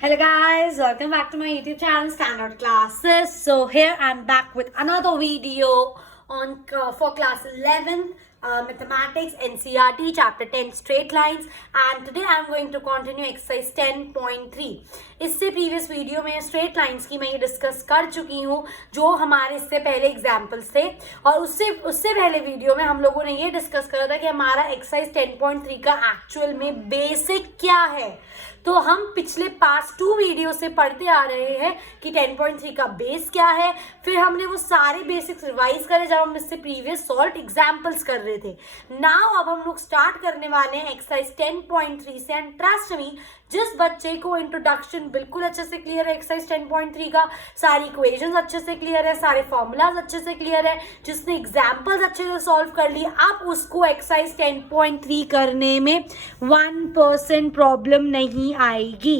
Hello guys, welcome back to my YouTube channel Standard Classes. So here I'm back with another video on for class 11 mathematics NCERT chapter 10 straight lines, and today I'm going to continue exercise 10.3. इससे previous video में straight lines की मैं ये discuss कर चुकी हूँ जो हमारे इससे पहले एग्जाम्पल्स थे, और उससे पहले वीडियो में हम लोगों ने ये डिस्कस करा था कि हमारा एक्सरसाइज 10.3 का एक्चुअल में बेसिक क्या है। तो हम पिछले पास 2 वीडियो से पढ़ते आ रहे हैं कि 10.3 का बेस क्या है। फिर हमने वो सारे बेसिक्स रिवाइज करे जब हम इससे प्रीवियस सॉल्व एग्जाम्पल्स कर रहे थे। नाउ अब हम लोग स्टार्ट करने वाले हैं एक्सरसाइज 10.3 से, एंड ट्रस्ट मी, जिस बच्चे को इंट्रोडक्शन बिल्कुल अच्छे से क्लियर है एक्सरसाइज 10.3 का, सारी इक्वेशंस अच्छे से क्लियर है, सारे फॉर्मूलाज अच्छे से क्लियर है, जिसने एग्जाम्पल्स अच्छे से सॉल्व कर लिए, अब उसको एक्सरसाइज 10.3 करने में 1% प्रॉब्लम नहीं आएगी।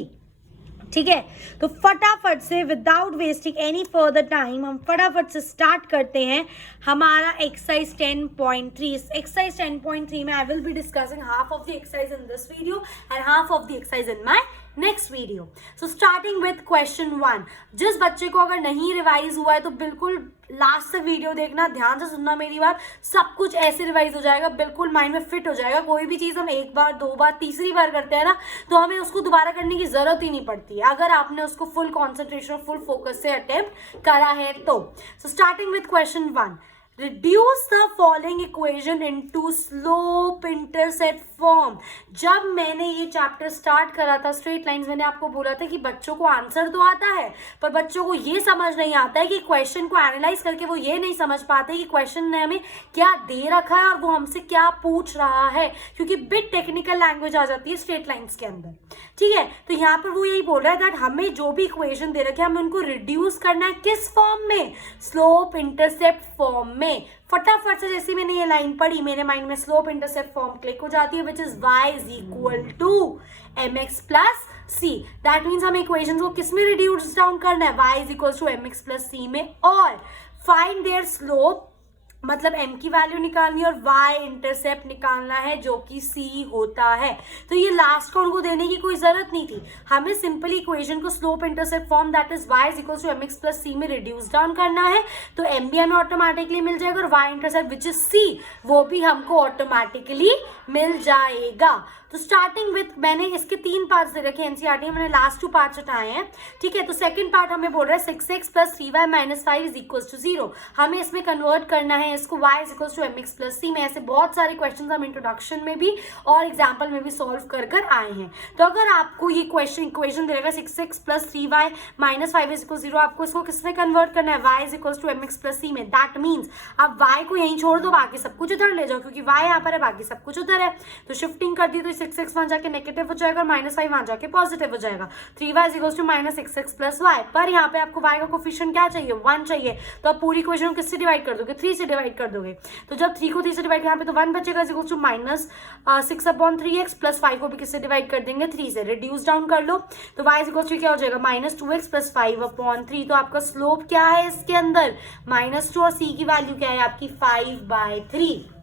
ठीक है, तो फटाफट से without wasting any further time हम फटाफट से स्टार्ट करते हैं हमारा एक्सरसाइज 10.3। एक्सरसाइज 10.3 में आई will be discussing half of the exercise in this video and half of the exercise in my next video. So starting with question 1। जिस बच्चे को अगर नहीं रिवाइज हुआ है तो बिल्कुल लास्ट तक वीडियो देखना, ध्यान से सुनना मेरी बात। सब कुछ ऐसे रिवाइज हो जाएगा, बिल्कुल माइंड में फिट हो जाएगा। कोई भी चीज़ हम एक बार, 2 बार, तीसरी बार करते हैं ना, तो हमें उसको दोबारा करने की जरूरत ही नहीं पड़ती है अगर आपने उसको फुल कॉन्सेंट्रेशन और फुल फोकस से अटेम्प्ट करा है तो। So starting with question 1। Reduce the following equation into slope intercept form। जब मैंने ये चैप्टर स्टार्ट करा था स्ट्रेट लाइंस, मैंने आपको बोला था कि बच्चों को आंसर तो आता है पर बच्चों को ये समझ नहीं आता है कि क्वेश्चन को एनालाइज करके वो ये नहीं समझ पाते कि क्वेश्चन ने हमें क्या दे रखा है और वो हमसे क्या पूछ रहा है, क्योंकि बिट टेक्निकल लैंग्वेज आ जाती है स्ट्रेट लाइंस के अंदर। ठीक है, तो यहाँ पर वो यही बोल रहा है दैट हमें जो भी इक्वेशन दे रखे हैं हमें उनको रिड्यूस करना है। किस फॉर्म में? स्लोप इंटरसेप्ट फॉर्म में। फटाफट से जैसे मैंने ये लाइन पढ़ी मेरे माइंड में स्लोप इंटरसेप्ट फॉर्म क्लिक हो जाती है, which is y is equal to mx plus c। That means हमें इक्वेशन को किस में रिड्यूस डाउन करना है? y is equal to mx plus c में, और फाइंड देयर स्लोप, मतलब m की वैल्यू निकालनी और y इंटरसेप्ट निकालना है जो कि c होता है। तो ये लास्ट को उनको देने की कोई जरूरत नहीं थी, हमें सिंपली इक्वेशन को slope intercept form that is y is equal to mx plus c में रिड्यूस डाउन करना है, तो m भी हमें ऑटोमेटिकली मिल जाएगा और y intercept which is c वो भी हमको ऑटोमेटिकली मिल जाएगा। तो स्टार्टिंग विथ, मैंने इसके 3 पार्ट्स दे रखे एनसीईआरटी में, मैंने लास्ट 2 पार्ट्स उठाए हैं। ठीक है, तो सेकंड पार्ट हमें बोल रहा है 6x plus 3y minus 5 is equal to 0। हमें इसमें कन्वर्ट करना है इसको y is equal to mx plus c में। ऐसे बहुत सारे क्वेश्चन हम इंट्रोडक्शन में भी और एग्जाम्पल में भी सॉल्व कर आए हैं। तो अगर आपको ये इक्वेशन दे रहेगा 6x plus 3y minus 5 is equal 0, आपको इसको किसमें कन्वर्ट करना है? y is equal to mx plus c में। दैट मीन्स अब y को यहीं छोड़ दो, बाकी सब कुछ उधर ले जाओ, क्योंकि y यहाँ पर है, बाकी सब कुछ उधर है। तो शिफ्टिंग कर दी तो 6x वहां जाके नेगेटिव हो जाएगा और माइनस 5 वहां जाके पॉजिटिव हो जाएगा। 3y is equal to minus 6x plus y, पर यहाँ पे आपको y का कोफिशिएंट क्या चाहिए? 1 चाहिए। तो आप पूरी इक्वेशन को किससे डिवाइड कर दोगे? 3 से डिवाइड कर दोगे। तो जब 3 को 3 से डिवाइड, यहाँ पे तो 1 बचेगा is equal to minus 6/3x plus 5 को भी किससे डिवाइड कर देंगे? 3 से। रिड्यूस डाउन कर लो तो y इज इक्वल टू क्या हो जाएगा? Minus 2x plus 5/3। तो आपका स्लोप क्या है इसके अंदर? -2, और c की वैल्यू क्या है आपकी? 5/3।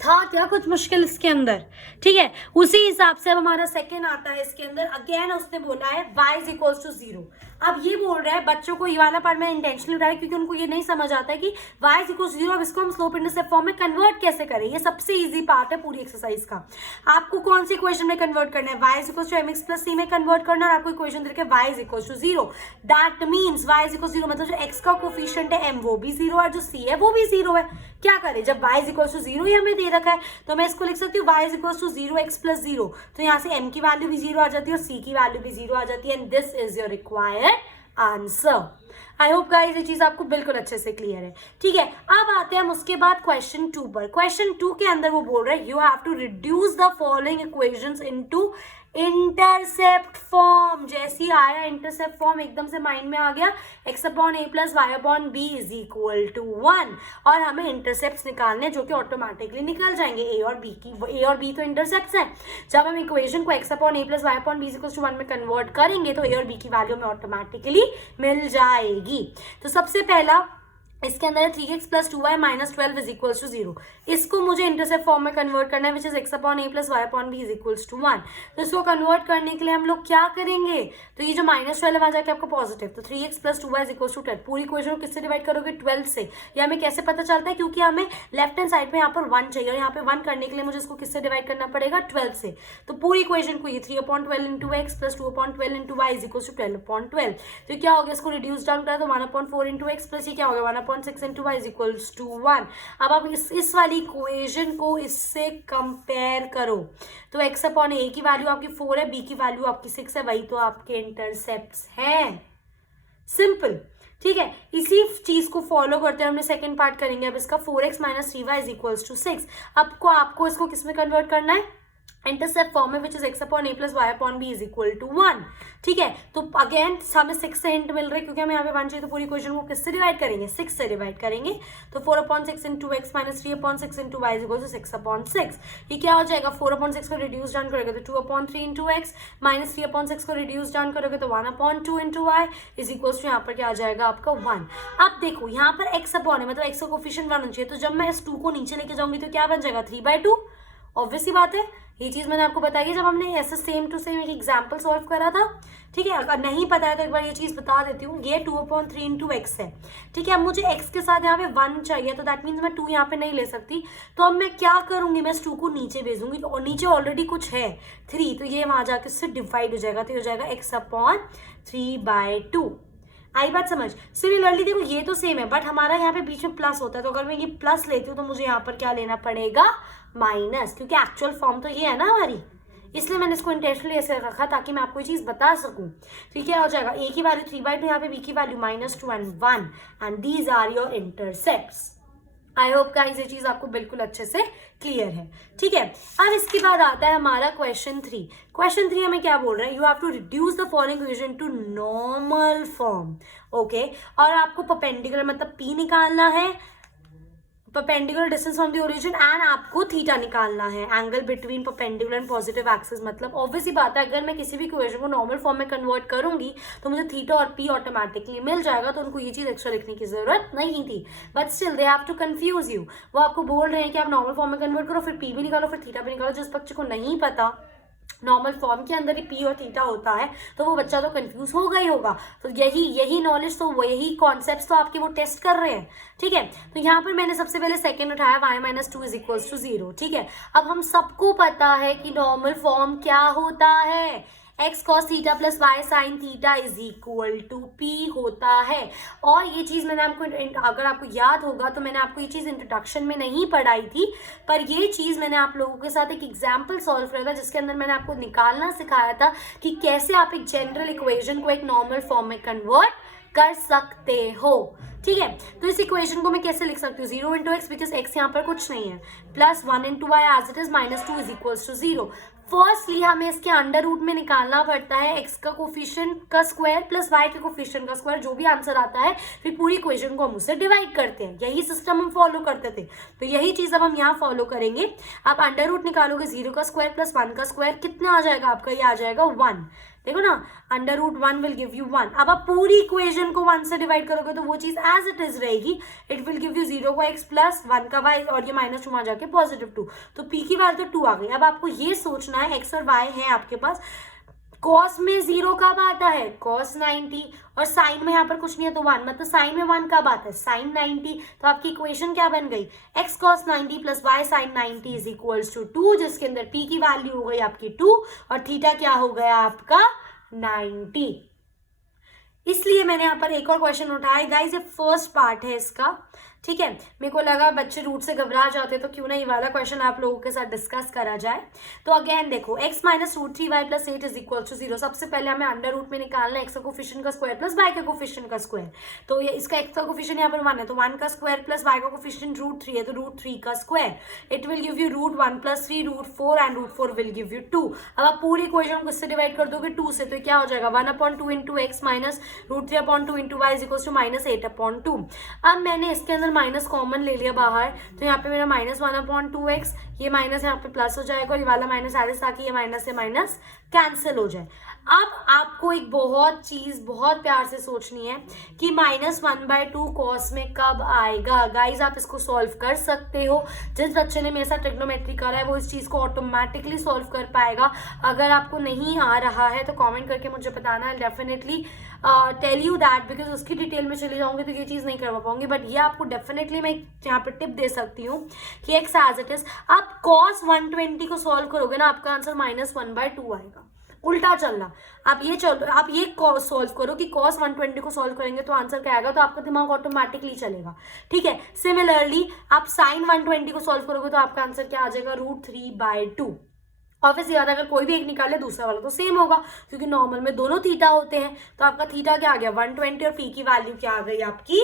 था क्या कुछ मुश्किल इसके अंदर? ठीक है, उसी हिसाब से अब हमारा सेकेंड आता है इसके अंदर। अगेन उसने बोला है y इज इक्वल टू 0। अब ये बोल रहा है, बच्चों को ये वाला पार्ट में इंटेंशनली उठाया क्योंकि उनको ये नहीं समझ आता है कि y इज इक्वल टू 0, अब इसको हम स्लोप इंटरसेप्ट फॉर्म में कन्वर्ट कैसे करें। ये सबसे इजी पार्ट है पूरी एक्सरसाइज का। आपको कौन सी इक्वेशन में कन्वर्ट करना है? y is equal to mx plus c में कन्वर्ट करना, और आपको इक्वेशन देके y is equal to 0। That means y is equal to 0 मतलब जो x का कोफिशिएंट है m वो भी 0 है और जो c है वो भी 0 है। क्या करें, जब y इज इक्वल टू 0 ही हमें दे रखा है तो मैं इसको लिख सकती हूँ y is equal to 0x plus 0। तो यहाँ से m की वैल्यू भी 0 आ जाती है और c की वैल्यू भी 0 आ जाती है, and this is your required answer. I hope guys ये चीज आपको बिल्कुल अच्छे से क्लियर है। ठीक है, अब आते हैं हम उसके बाद क्वेश्चन 2 पर। क्वेश्चन 2 के अंदर वो बोल रहा है you have to reduce the following equations into intercept form. जैसे ही आया इंटरसेप्ट फॉर्म एकदम से माइंड में आ गया x upon a plus y upon b is equal to 1, और हमें इंटरसेप्ट निकालने जो कि ऑटोमेटिकली निकल जाएंगे a और b तो इंटरसेप्ट है। जब हम इक्वेशन को x upon a plus y upon b is equal to 1 में कन्वर्ट करेंगे तो a और b की वैल्यू में ऑटोमेटिकली मिल जाएगी। तो सबसे पहला इसके अंदर है 3x plus 2y minus 12 is equals to 0। इसको मुझे इंटरसेप्ट फॉर्म में कन्वर्ट करना है, which is x upon a plus y upon b is equals to 1। तो इसको कन्वर्ट करने के लिए हम लोग क्या करेंगे, तो ये जो माइनस 12 आ जाके आपको पॉजिटिव, तो 3x plus 2y is equals to 10। पूरी इक्वेशन को किससे डिवाइड करोगे, 12 से। ये हमें कैसे पता चलता है, क्योंकि हमें लेफ्ट हैंड साइड में यहाँ पर 1 चाहिए और यहाँ पे 1 करने के लिए मुझे इसको किससे डिवाइड करना पड़ेगा, 12 से। तो पूरी इक्वेशन को ये 3/12 into x plus 2/12 into y is equals to 12/12। तो क्या हो गया, इसको रिड्यूस डाउन करा तो 1/4 इंटू एक्स प्लस ये क्या हो गया 1/6 इंटू वाई इक्वल्स टू 1। अब आप इस वाली इक्वेशन को इससे कंपेयर करो, तो x अपॉन a की वैल्यू आपकी 4 है, b की वैल्यू आपकी 6 है, वही तो आपके इंटरसेप्ट्स हैं। सिंपल, ठीक है। इसी चीज को फॉलो करते हैं हमने सेकंड पार्ट करेंगे अब इसका। 4x minus 3y is equals to 6। आपको इसको किस में कन्वर्ट करना है, इंटरसेप्ट फॉर्म में, which is x upon a plus y upon b is equal to 1। ठीक है, तो अगेन हमें 6 से हिंट मिल रहा है, क्योंकि हमें यहाँ पे 1 चाहिए, तो पूरी इक्वेशन को किससे डिवाइड करेंगे, 6 से डिवाइड करेंगे। तो 4/6 into x minus 3/6 into y is equal to 6/6। ये क्या हो जाएगा, 4/6 को रिड्यूस डाउन करोगे तो 2/3 इंटू एक्स माइनस 3/6 को रिड्यूस डाउन करोगे तो 1/2 into y is equal to यहाँ पर क्या आ जाएगा आपका 1। अब देखो यहाँ पर x अपॉन है, मतलब x का कोफिशिएंट 1 होना चाहिए, तो जब मैं इस 2 को नीचे लेके जाऊंगी तो क्या बन जाएगा 3/2। ऑब्वियस सी बात है, ये चीज मैंने आपको बताई है जब हमने ऐसे सेम टू सेम एक एग्जाम्पल सॉल्व करा था। ठीक है, अगर नहीं पता है तो एक बार ये चीज बता देती हूँ। ये 2/3 इंटू एक्स है। ठीक है, अब मुझे x के साथ यहाँ पे 1 चाहिए, तो दैट मीन्स मैं 2 यहाँ पे नहीं ले सकती। तो अब मैं क्या करूंगी, मैं इस 2 को नीचे भेजूंगी, तो नीचे ऑलरेडी कुछ है 3, तो ये वहां जाके उससे डिवाइड हो जाएगा, तो ये हो जाएगा x/3/2। आई बात समझ। सिमिलरली देखो ये तो सेम है, बट हमारा यहाँ पे बीच में प्लस होता है, तो अगर मैं ये प्लस लेती हूँ तो मुझे यहाँ पर क्या लेना पड़ेगा, माइनस, क्योंकि एक्चुअल फॉर्म तो ये है ना हमारी, इसलिए मैंने इसको इंटेंशनली ऐसे रखा ताकि मैं आपको ये चीज बता सकूं। ठीक है, हो जाएगा a की वैल्यू 3/2, यहाँ पे b की value -2 and 1, and these are your intercepts. I hope guys ये चीज आपको बिल्कुल अच्छे से क्लियर है। ठीक है, अब इसके बाद आता है हमारा क्वेश्चन 3। क्वेश्चन 3 हमें क्या बोल रहा है, you have to reduce the following equation to normal form. Okay, और आपको परपेंडिकुलर मतलब p निकालना है, perpendicular distance from the origin, and आपको थीटा निकालना है, angle between perpendicular and positive axis. मतलब ऑब्वियस ही बात है, अगर मैं किसी भी इक्वेशन को नॉर्मल फॉर्म में कन्वर्ट करूंगी तो मुझे थीटा और पी ऑटोमेटिकली मिल जाएगा, तो उनको ये चीज एक्स्ट्रा लिखने की जरूरत नहीं थी। But still they have to confuse you. वो आपको बोल रहे हैं कि आप नॉर्मल फॉर्म में कन्वर्ट करो, फिर पी भी निकालो, फिर थीटा भी निकालो। जिस बच्चे को नहीं पता नॉर्मल फॉर्म के अंदर ही पी और थीटा होता है, तो वो बच्चा तो कंफ्यूज होगा ही होगा। तो यही नॉलेज, तो यही कॉन्सेप्ट्स तो आपके वो टेस्ट कर रहे हैं। ठीक है, तो यहाँ पर मैंने सबसे पहले सेकंड उठाया y-2 इज इक्वल्स टू 0। ठीक है, अब हम सबको पता है कि नॉर्मल फॉर्म क्या होता है, x cos theta plus y sin theta is equal to p होता है। और ये चीज मैंने आपको, अगर आपको याद होगा तो मैंने आपको ये चीज इंट्रोडक्शन में नहीं पढ़ाई थी, पर ये चीज मैंने आप लोगों के साथ एक एग्जाम्पल सॉल्व किया था, जिसके अंदर मैंने आपको निकालना सिखाया था कि कैसे आप एक जनरल इक्वेशन को एक नॉर्मल फॉर्म में कन्वर्ट कर सकते हो। ठीक है, तो इस इक्वेशन को मैं कैसे लिख सकती हूँ, 0 इंटू एक्स, बिकॉज एक्स यहाँ पर कुछ नहीं है, plus 1 into y as it is -2 is equals to 0। Firstly हमें इसके अंडर रूट में निकालना पड़ता है x का कोफिशिएंट का स्क्वायर प्लस y के कोफिशिएंट का स्क्वायर, जो भी आंसर आता है फिर पूरी इक्वेशन को हम उससे डिवाइड करते हैं। यही सिस्टम हम फॉलो करते थे, तो यही चीज अब हम यहाँ फॉलो करेंगे। आप अंडर रूट निकालोगे, 0 का स्क्वायर प्लस 1 का स्क्वायर कितना आ जाएगा आपका, ये आ जाएगा 1। देखो ना, under root 1 will give you 1। अब आप पूरी इक्वेशन को 1 से डिवाइड करोगे तो वो चीज एज इट इज रहेगी, इट विल गिव यू 0 का x प्लस 1 का y, और ये -2 आ जाके +2। तो p की वैल्यू तो 2 आ गई। अब आपको ये सोचना है x और y है आपके पास, cos में 0 कब आता है, cos 90, और साइन में यहाँ पर कुछ नहीं है तो 1, मतलब साइन में 1 कब आता है, साइन 90। तो आपकी इक्वेशन क्या बन गई, x cos 90 plus y sin 90 is equals to 2, जिसके अंदर p की वैल्यू हो गई आपकी 2 और थीटा क्या हो गया आपका 90। इसलिए मैंने यहाँ पर एक और क्वेश्चन उठाया गाइस, ये फर्स्ट पार्ट है इसका। ठीक है, मेरे को लगा बच्चे रूट से घबरा जाते तो क्यों ना ये वाला क्वेश्चन आप लोगों के साथ डिस्कस करा जाए। तो अगेन देखो, x minus root 3y plus 8 is equal to 0। सबसे पहले हमें अंडर रूट में निकालना है x का कोफिशिएंट का स्क्वायर प्लस y का कोफिशिएंट का स्क्वायर। तो ये इसका x का कोफिशिएंट यहाँ पर 1 है, तो 1 का स्क्वायर प्लस y का कोफिशिएंट रूट 3 है, तो रूट 3 का square, it will give you root 1 plus 3 root 4, and root 4 will give you 2। अब आप पूरी इक्वेशन को किससे डिवाइड कर दोगे, 2 से, तो क्या हो जाएगा 1/2 into x minus root 3/2 into y is equal to -8/2। अब मैंने इसके अंदर माइनस कॉमन ले लिया बाहर, तो यहाँ पे मेरा -1/2x, ये माइनस यहाँ पे प्लस हो जाएगा, और ये वाला माइनस एडिस ताकि ये माइनस से माइनस कैंसिल हो जाए। अब आपको एक बहुत प्यार से सोचनी है कि -1/2 कॉस में कब आएगा। गाइज आप इसको सॉल्व कर सकते हो। जिस बच्चे ने मेरे साथ ट्रिग्नोमेट्री करा है वो इस चीज़ को ऑटोमेटिकली सॉल्व कर पाएगा। अगर आपको नहीं आ रहा है तो कमेंट करके मुझे बताना है, definitely tell you that, because उसकी डिटेल में चली जाऊंगी तो ये चीज़ नहीं करवा पाऊंगी। बट ये आपको डेफिनेटली मैं यहाँ पे टिप दे सकती हूँ कि एक्स एज इट इज आप cos 120 को सॉल्व करोगे ना, आपका आंसर -1/2 आएगा। उल्टा चलना, आप ये सॉल्व करो कि cos 120 को सॉल्व करेंगे तो आंसर क्या आएगा, तो आपका दिमाग ऑटोमेटिकली चलेगा। ठीक है, सिमिलरली आप sin 120 को सॉल्व करोगे तो आपका आंसर क्या आ जाएगा, √3/2। ऑब्वियसली बात है, अगर कोई भी एक निकाले दूसरा वाला तो सेम होगा, क्योंकि नॉर्मल में दोनों थीटा होते हैं। तो आपका थीटा क्या आ गया 120 और पी की वैल्यू क्या आ गई आपकी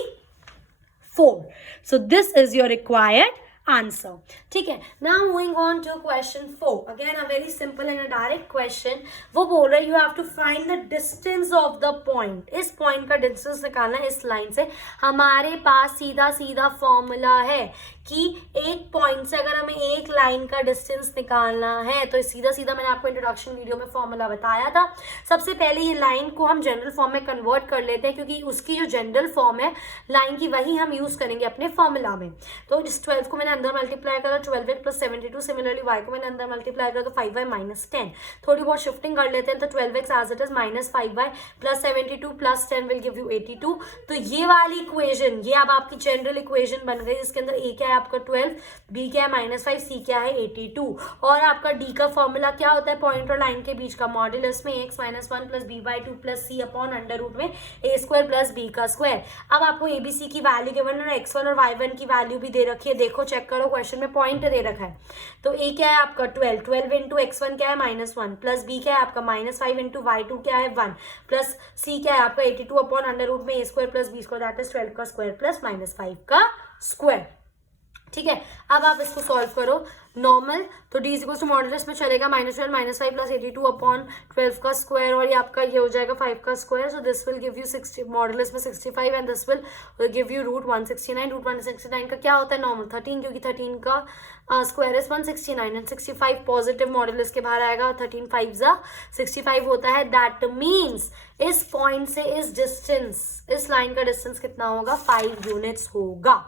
4। So this is your required answer. ठीक है, now moving on to question 4, again a very simple and a direct question. वो बोल रहा है you have to find the distance of the point. इस पॉइंट का डिस्टेंस निकालना है इस लाइन से। हमारे पास सीधा सीधा फॉर्मूला है कि एक पॉइंट से अगर हमें एक लाइन का डिस्टेंस निकालना है तो सीधा सीधा मैंने आपको इंट्रोडक्शन वीडियो में फॉर्मूला बताया था। सबसे पहले ये लाइन को हम जनरल फॉर्म में कन्वर्ट कर लेते हैं, क्योंकि उसकी जो जनरल फॉर्म है लाइन की वही हम यूज करेंगे अपने फॉर्मूला में। तो इस 12 को मैंने अंदर मल्टीप्लाई करा 12x + 72, सिमिलरली y को मैंने अंदर मल्टीप्लाई करा तो 5y - 10। थोड़ी बहुत शिफ्टिंग कर लेते हैं तो 12x as it is -5y + 72 + 10 will give you 82। तो ये वाली इक्वेशन ये अब आपकी जनरल इक्वेशन बन गई, इसके अंदर a क्या है आपका 12, b क्या है -5, c क्या है 82। और आपका d का फॉर्मूला क्या होता है, पॉइंट और लाइन के बीच का मॉड्यूलस में x - 1 + b/2 + c अपॉन √ में a² + b का स्क्वायर। अब आपको abc की वैल्यू गिवन और x1 और y1 की वैल्यू भी दे रखी है। देखो चेक करो, क्वेश्चन में पॉइंट दे रखा है। तो a क्या है आपका 12 इंटू x1 क्या है -1 प्लस b क्या है आपका -5 इंटू y2 क्या है 1 प्लस c क्या है आपका 82 अपॉन √ में a² + b² दैट इज 12 का स्क्वायर प्लस -5 का स्क्वायर। ठीक है, अब आप इसको सॉल्व करो नॉर्मल, तो d इक्वल टू मॉडुलस में चलेगा -12 -5 + 82 अपॉन 12 का स्क्वायर, और ये आपका ये हो जाएगा 5 का square. So this will give you 60 modulus में 65 and this will give you √169। √169 का क्या होता है नॉर्मल 13, क्योंकि 13 का square is 169 and 65 positive modulus के बाहर आएगा, 13 5 65 होता है। दैट मीन्स इस पॉइंट से इस डिस्टेंस, इस लाइन का डिस्टेंस कितना होगा, 5 यूनिट्स होगा।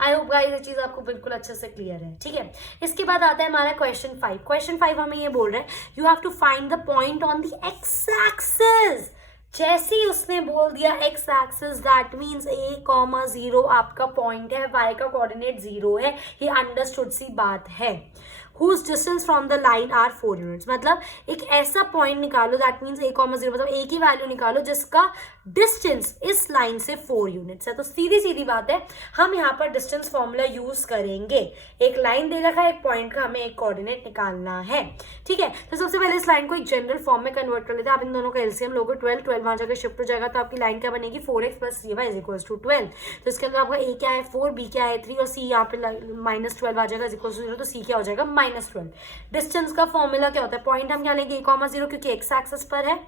आई होप गाइस ये चीज आपको बिल्कुल अच्छे से क्लियर है। ठीक है, इसके बाद आता है हमारा क्वेश्चन 5। क्वेश्चन 5 हमें ये बोल रहा है you have to find the point on the x axis. जैसे ही उसने बोल दिया x axis that means a,0 आपका पॉइंट है, y का कोऑर्डिनेट 0 है, ये अंडरस्टूड सी बात है। whose distance from the line are 4 units, मतलब एक ऐसा पॉइंट निकालो दैट मीन्स a,0 मतलब a की वैल्यू निकालो जिसका डिस्टेंस इस लाइन से 4 यूनिट्स है। तो सीधी सीधी बात है, हम यहाँ पर डिस्टेंस फॉर्मूला यूज करेंगे। एक लाइन दे रखा है, एक पॉइंट का हमें एक कोऑर्डिनेट निकालना है। ठीक है, तो सबसे पहले इस लाइन को एक जनरल फॉर्म में कन्वर्ट कर लेते हैं। आप इन दोनों का एलसीएम लोगे 12 वहां जाकर शिफ्ट हो जाएगा, तो आपकी लाइन क्या बनेगी 4x + 3y = 12। तो इसके अंदर आपका a क्या है 4, b क्या है 3 और c यहाँ पे -12 आ जाएगा = 0, तो c क्या हो जाएगा -12। डिस्टेंस का फॉर्मूला क्या होता है, पॉइंट हम क्या लेंगे a,0 क्योंकि एक्स एक्सिस पर है।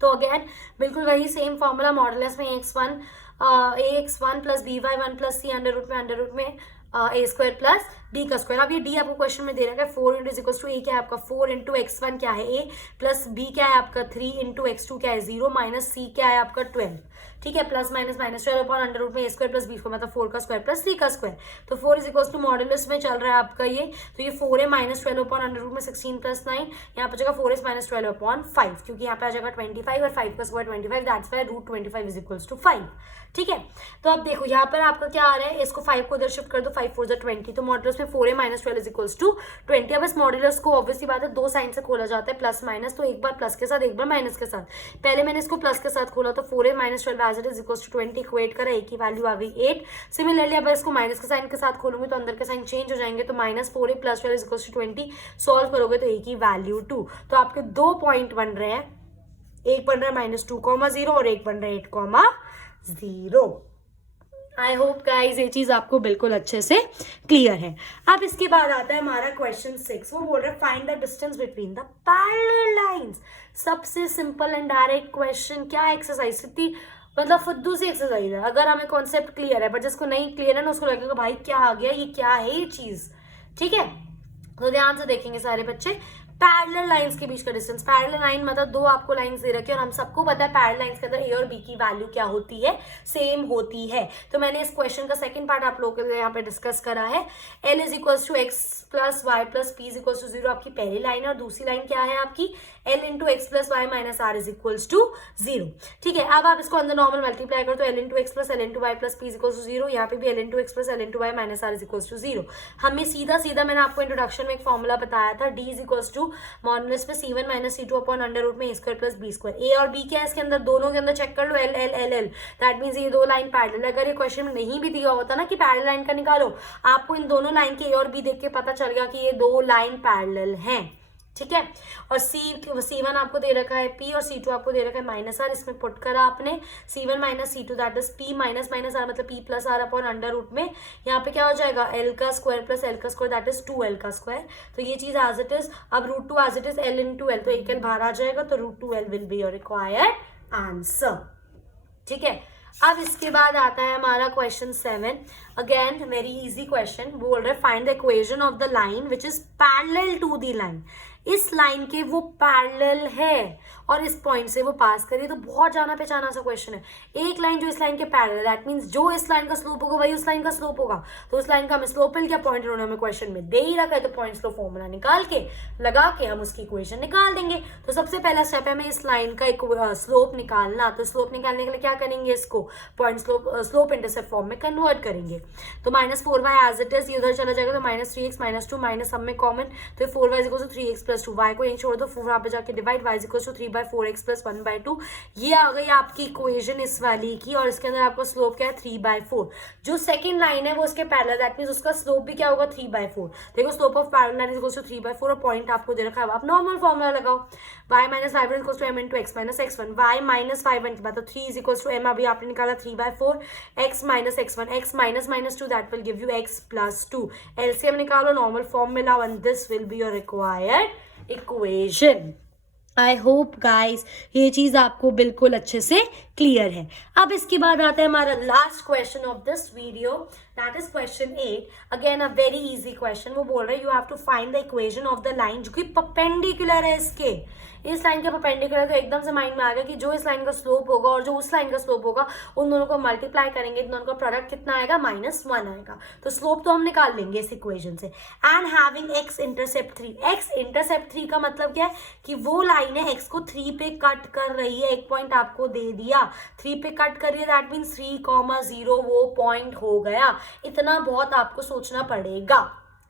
तो अगेन बिल्कुल वही सेम फॉर्मूला, मॉडुलस में ax1 + by1 + c √ में a² + d का स्क्वायर। अब ये d आपको क्वेश्चन में दे रखा है 4 = a क्या है आपका 4 × x1 क्या है a प्लस b क्या है आपका 3 × x2 क्या है 0 माइनस c क्या है आपका 12। ठीक है, प्लस माइनस -12 अपॉन √ में a² + b² मतलब 4 का स्क्वायर प्लस 3 का स्क्वायर। तो 4 = मॉडुलस में चल रहा है आपका ये, तो ये 4 है -12 अपॉन √ में 16 + 9, यहाँ पर जाएगा 4 - 12 अपॉन 5, क्योंकि यहाँ पे आ जाएगा 25 और 5 का स्क्वायर 25, दैट्स वाई √25 = 5। ठीक है, तो अब देखो यहाँ पर आपका क्या आ रहा है, इसको 5 को इधर शिफ्ट कर दो, 5 4 = 20, तो मॉडुलस में 4 - 12 = 20। अब इस मॉडुलस को ऑब्वियसली बात है दो साइन से खोला जाता है, प्लस माइनस, तो एक बार प्लस के साथ एक बार माइनस के साथ। पहले मैंने इसको प्लस के साथ खोला तो 4 - 12 एज इट इज = 20 इक्वेट करा, एक की वैल्यू आ गई 8। सिमिलरली अब इसको माइनस के साइन के साथ खोलूंगी तो अंदर के साइन चेंज हो जाएंगे, तो -4 + 12 = 20 सॉल्व करोगे तो एक की वैल्यू 2। तो आपके दो पॉइंट बन रहे हैं, एक बन रहा है -2,0 और एक बन रहा है 8,0। आई होप गाइज ये चीज आपको बिल्कुल अच्छे से क्लियर है। अब इसके बाद आता है हमारा क्वेश्चन 6। वो बोल रहा है find the distance between the parallel lines. सबसे सिंपल एंड डायरेक्ट क्वेश्चन, क्या एक्सरसाइज, इतनी मतलब फुद्दू सी एक्सरसाइज है। अगर हमें कॉन्सेप्ट क्लियर है, बट जिसको नहीं क्लियर है ना उसको लगेगा भाई क्या आ गया, ये क्या है ये चीज। ठीक है, तो ध्यान से देखेंगे सारे बच्चे। पैरेलल लाइंस के बीच का डिस्टेंस, पैरेलल लाइन मतलब दो आपको लाइंस दे रखी है और हम सबको पता है पैरेलल लाइंस के अंदर ए और बी की वैल्यू क्या होती है, सेम होती है। तो मैंने इस क्वेश्चन का सेकंड पार्ट आप लोगों के लिए यहाँ पे डिस्कस करा है। L is equals to x plus y plus p is equals to 0 आपकी पहली लाइन है, और दूसरी लाइन क्या है आपकी L into x plus y minus r is equals to 0। ठीक है, अब आप इसको अंदर नॉर्मल मल्टीप्लाई करो तो L into x plus L into y plus p is equals to 0, यहाँ पे भी L into x plus L into y minus r is equals to 0। हमें सीधा सीधा मैंने आपको इंट्रोडक्शन में एक फॉर्मूला बताया था, D is equals to modulus में C1 minus C2 upon under root में A square plus B square. A और B क्या है इसके अंदर, दोनों के अंदर चेक कर लो L L L L, that means ये दो लाइन पैरेलल। अगर ये क्वेश्चन में नहीं भी दिया होता ना कि पैरेलल लाइन का निकालो, आपको इन दोनों लाइन के A और B देख के पता चल गया कि ये दो लाइन पैरेलल हैं। ठीक है, और C1 आपको दे रखा है P और C2 आपको दे रखा है माइनस आर, इसमें पुट करा आपने C1 minus C2 that is P minus minus R मतलब P plus R upon under root में, यहाँ पे क्या हो जाएगा L का स्क्वायर प्लस L का स्क्वायर दैट इज 2L का स्क्वायर। तो ये चीज एज इट इज, अब root 2 as it is L into L, तो एक L बाहर आ जाएगा, तो root 2L will be your required answer. ठीक है, अब इसके बाद आता है हमारा question 7, again very easy question. बोल रहे find the equation of the line which is parallel to the line. इस लाइन के वो पैरेलल है और इस पॉइंट से वो पास करिए, तो बहुत जाना पहचाना सा क्वेश्चन है। एक लाइन जो इस लाइन के पैरेलल, दैट मींस जो इस लाइन का स्लोप होगा वही उस लाइन का स्लोप होगा, तो उस लाइन का हमें स्लोप क्या पॉइंट उन्होंने हमें क्वेश्चन में दे ही रखा है, तो पॉइंट स्लोप फॉर्मूला निकाल के लगा के हम उसकी इक्वेशन निकाल देंगे। तो सबसे पहला स्टेप है हमें इस लाइन का स्लोप निकालना। तो स्लोप निकालने के लिए क्या करेंगे, इसको पॉइंट स्लोप इंटरसेप्ट फॉर्म में कन्वर्ट करेंगे। तो minus 4y as it is, ये उधर चला जाएगा, तो माइनस 3x माइनस 2 माइनस सब में कॉमन, तो 4y is equal to 3x plus 2, y को यहीं छोड़ दो, 4 यहाँ पे जाके divide, y is equal to 3/4x plus 1/2। ये आ गई आपकी इक्वेशन इस वाली की, और इसके अंदर आपका स्लोप क्या है 3/4। जो सेकंड लाइन है वो उसके पैरेलल, दैट मींस उसका स्लोप भी क्या होगा 3/4। देखो slope of parallel line is equal to 3/4 और पॉइंट आपको दे रखा है, आप नॉर्मल फॉर्मूला लगाओ, y minus y1 equal to m into x minus x1, y minus y1 की बात, तो 3 इज इक्वल टू m, अभी आपने निकाला 3/4, x minus x1, x minus minus 2 that will give you x plus 2। LCM निकालो, normal form में लाओ, and this will be your required equation. I hope guys ये चीज आपको बिल्कुल अच्छे से क्लियर है। अब इसके बाद आता है हमारा last question of this video, that is question 8, again a very easy question. वो बोल रहे हैं you have to find the equation of the line जो कि परपेंडिकुलर है इसके, इस लाइन के परपेंडिकुलर। तो एकदम से माइंड में आ गया कि जो इस लाइन का स्लोप होगा और जो उस लाइन का स्लोप होगा उन दोनों को मल्टीप्लाई करेंगे तो दोनों का प्रोडक्ट कितना आएगा, -1 आएगा। तो स्लोप तो हम निकाल लेंगे इस इक्वेशन से। And having x intercept 3, x intercept 3 का मतलब क्या है कि वो लाइन है x को 3 पे कट कर रही है, एक पॉइंट आपको दे दिया, 3 पे कट कर रही है, दैट मीन्स 3,0 वो पॉइंट हो गया। इतना बहुत आपको सोचना पड़ेगा।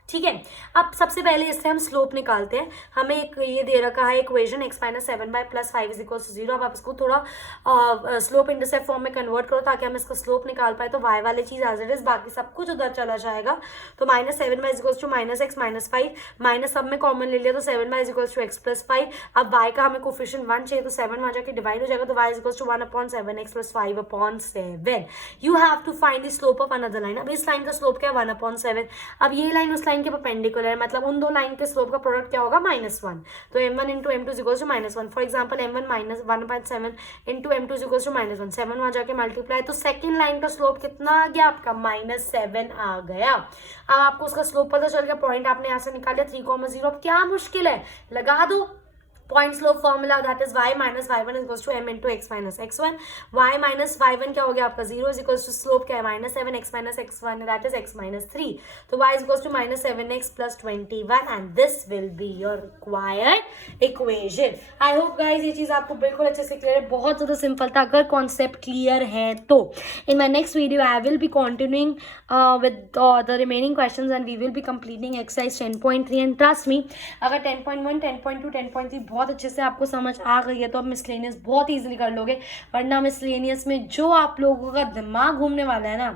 ठीक है, अब सबसे पहले इससे हम स्लोप निकालते हैं। हमें एक ये दे रखा है equation x minus 7 plus 5 is equal to 0। अब आप इसको थोड़ा स्लोप इंटरसेप्ट फॉर्म में कन्वर्ट करो ताकि हम इसका स्लोप निकाल पाए। तो y वाली चीज एज इट इज, बाकी सब कुछ उधर चला जाएगा। तो minus 7 is equal to minus x minus 5, minus सब में कॉमन ले लिया तो 7 is equal to x plus 5। अब y का हमें कोफिशिएंट 1 चाहिए, तो 7 वहां जाके डिवाइड हो जाएगा, तो y is equal to 1/7x plus 5/7। You have to find the slope of another line. अब इस लाइन का स्लोप क्या है 1/7। अब ये लाइन उस लाइन के परपेंडिकुलर, मतलब उन दो लाइन के स्लोप का प्रोडक्ट क्या होगा -1। तो m1 into m2 is equal to -1। For example m1 minus 1/7 into m2 is equal to -1, 7 वहां जाके मल्टीप्लाई, तो सेकंड लाइन का स्लोप कितना आ गया आपका -7 आ गया। अब आपको उसका स्लोप पता चल गया, पॉइंट आपने यहाँ से निकाल लिया 3,0। अब क्या मुश्किल है, लगा दो point slope formula, that is y minus y1 is equals to m into x minus x1। y minus y1 क्या हो गया आपका 0 इज इक्वल्स टू स्लोप क्या है -7 x minus x1 that is x minus 3। तो y is equals to -7x plus 21 and this will be your required equation. I hope guys ये चीज आपको बिल्कुल अच्छे से क्लियर है, बहुत ज्यादा सिंपल था। अगर कॉन्सेप्ट क्लियर है तो in my next video I will be continuing with the remaining questions and we will be completing exercise 10.3 and trust me अगर 10.1 10.2 10.3 बहुत अच्छे से आपको समझ आ गई है तो आप मिसलेनियस बहुत इजीली कर लोगे, वरना मिसलेनियस में जो आप लोगों का दिमाग घूमने वाला है ना,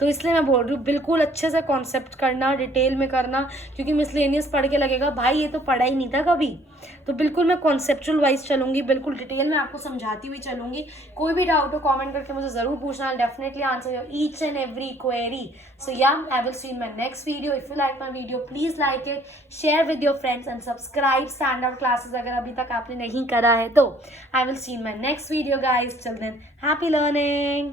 तो इसलिए मैं बोल रही हूँ बिल्कुल अच्छे से कॉन्सेप्ट करना, डिटेल में करना, क्योंकि मिसलेनियस पढ़ के लगेगा भाई ये तो पढ़ा ही नहीं था कभी। तो बिल्कुल मैं कॉन्सेप्चुअल वाइज चलूंगी, बिल्कुल डिटेल में आपको समझाती हुई चलूंगी। कोई भी डाउट हो कमेंट करके मुझे जरूर पूछना, I definitely answer your each and every query. So yeah I will see in my next video. If you like my video please like it, share with your friends and subscribe Stand Out Classes अगर अभी तक आपने नहीं करा है तो। I will see in my next video guys, till then happy learning.